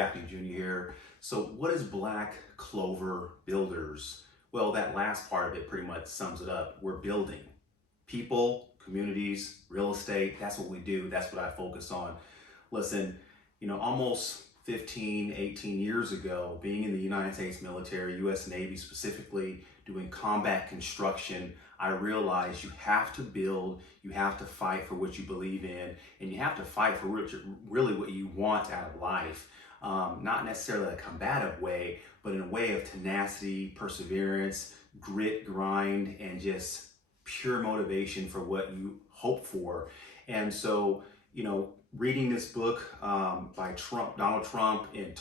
afternoon, Junior here. So what is Black Clover Builders? Well, that last part of it pretty much sums it up. We're building people, communities, real estate. That's what we do. That's what I focus on. Listen, almost 15, 18 years ago, being in the United States military, US Navy specifically, doing combat construction, I realized you have to build, you have to fight for what you believe in, and you have to fight for really what you want out of life. Not necessarily a combative way, but in a way of tenacity, perseverance, grit, grind, and just pure motivation for what you hope for. And so, reading this book by Donald Trump, and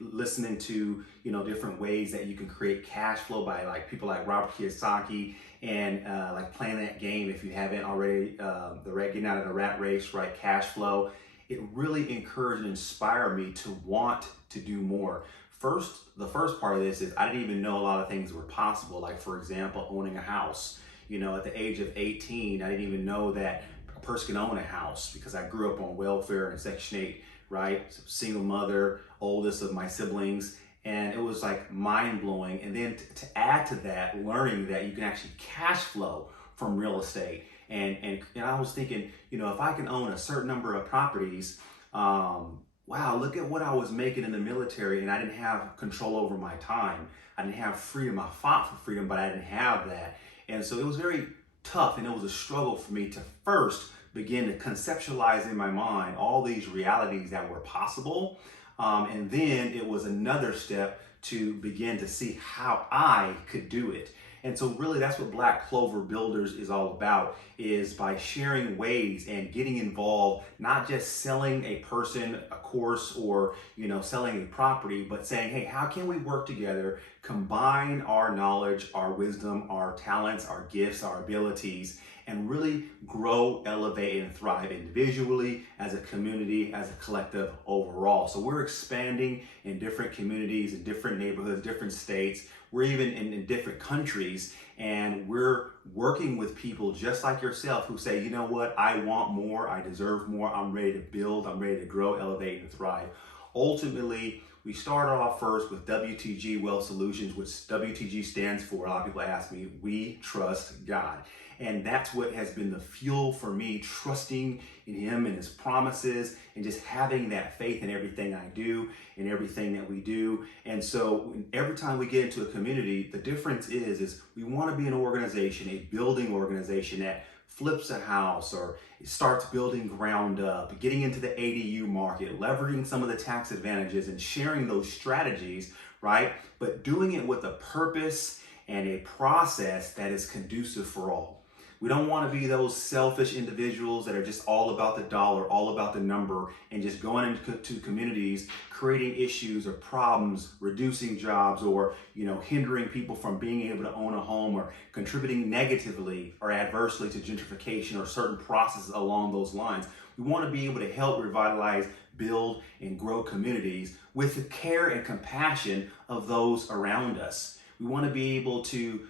listening to different ways that you can create cash flow by people like Robert Kiyosaki, and like playing that game if you haven't already, getting out of the rat race, right? Cash flow. It really encouraged and inspired me to want to do more. The first part of this is I didn't even know a lot of things were possible. Like, for example, owning a house. At the age of 18, I didn't even know that a person can own a house, because I grew up on welfare and Section 8, right? Single mother, oldest of my siblings. And it was like mind blowing. And then to add to that, learning that you can actually cash flow from real estate. And I was thinking, if I can own a certain number of properties, wow, look at what I was making in the military, and I didn't have control over my time. I didn't have freedom. I fought for freedom, but I didn't have that. And so it was very tough, and it was a struggle for me to first begin to conceptualize in my mind all these realities that were possible. And then it was another step to begin to see how I could do it. And so really that's what Black Clover Builders is all about, is by sharing ways and getting involved, not just selling a person a course or, selling a property, but saying, hey, how can we work together, combine our knowledge, our wisdom, our talents, our gifts, our abilities, and really grow, elevate, and thrive individually, as a community, as a collective overall. So we're expanding in different communities, in different neighborhoods, different states. We're even in different countries, and we're working with people just like yourself who say, you know what, I want more, I deserve more, I'm ready to build, I'm ready to grow, elevate, and thrive. Ultimately, we started off first with WTG Wealth Solutions, which WTG stands for, a lot of people ask me, we trust God. And that's what has been the fuel for me, trusting in Him and His promises, and just having that faith in everything I do and everything that we do. And so every time we get into a community, the difference is we want to be an organization, a building organization that flips a house or starts building ground up, getting into the ADU market, leveraging some of the tax advantages and sharing those strategies, right? But doing it with a purpose and a process that is conducive for all. We don't want to be those selfish individuals that are just all about the dollar, all about the number, and just going into communities, creating issues or problems, reducing jobs, or hindering people from being able to own a home, or contributing negatively or adversely to gentrification or certain processes along those lines. We want to be able to help revitalize, build, and grow communities with the care and compassion of those around us. We want to be able to,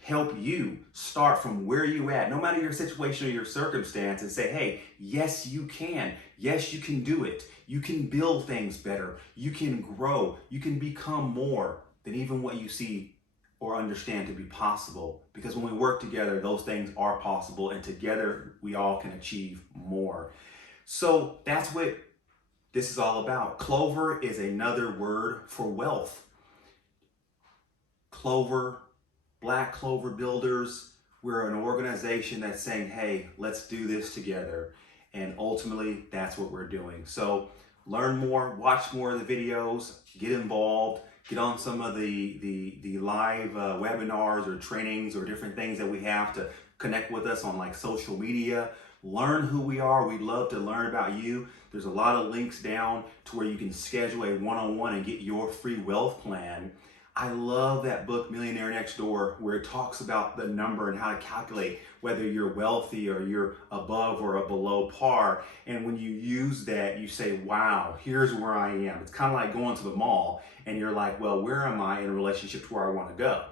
help you start from where you at, no matter your situation or your circumstance, and say, hey, yes, you can. Yes, you can do it. You can build things better. You can grow. You can become more than even what you see or understand to be possible. Because when we work together, those things are possible, and together we all can achieve more. So that's what this is all about. Clover is another word for wealth. Clover, Black Clover Builders, we're an organization that's saying, hey, let's do this together. And ultimately, that's what we're doing. So learn more, watch more of the videos, get involved, get on some of the live webinars or trainings or different things that we have to connect with us on, like social media. Learn who we are. We'd love to learn about you. There's a lot of links down to where you can schedule a one-on-one and get your free wealth plan. I love that book, Millionaire Next Door, where it talks about the number and how to calculate whether you're wealthy or you're above or below par. And when you use that, you say, wow, here's where I am. It's kind of like going to the mall and you're like, well, where am I in relationship to where I want to go?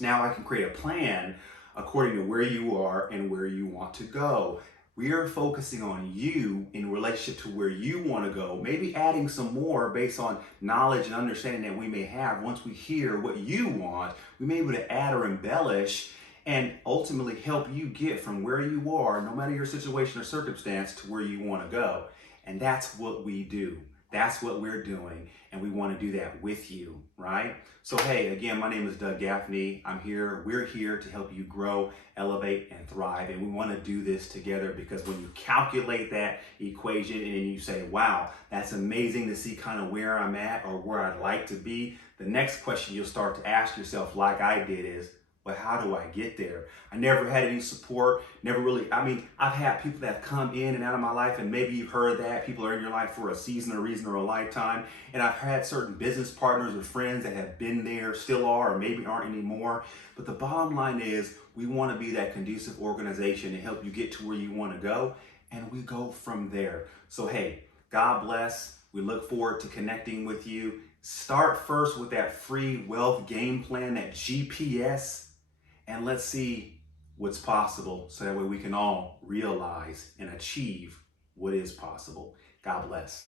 Now I can create a plan according to where you are and where you want to go. We are focusing on you in relationship to where you want to go, maybe adding some more based on knowledge and understanding that we may have. Once we hear what you want, we may be able to add or embellish and ultimately help you get from where you are, no matter your situation or circumstance, to where you want to go. And that's what we do. That's what we're doing. And we want to do that with you, right? So, hey, again, my name is Doug Gaffney. We're here to help you grow, elevate, and thrive. And we want to do this together, because when you calculate that equation and you say, wow, that's amazing to see kind of where I'm at or where I'd like to be, the next question you'll start to ask yourself, like I did, is, well, how do I get there? I never had any support, I've had people that have come in and out of my life, and maybe you've heard that. People are in your life for a season, a reason, or a lifetime. And I've had certain business partners or friends that have been there, still are, or maybe aren't anymore. But the bottom line is, we want to be that conducive organization to help you get to where you want to go, and we go from there. So, hey, God bless. We look forward to connecting with you. Start first with that free wealth game plan, that GPS. And let's see what's possible, so that way we can all realize and achieve what is possible. God bless.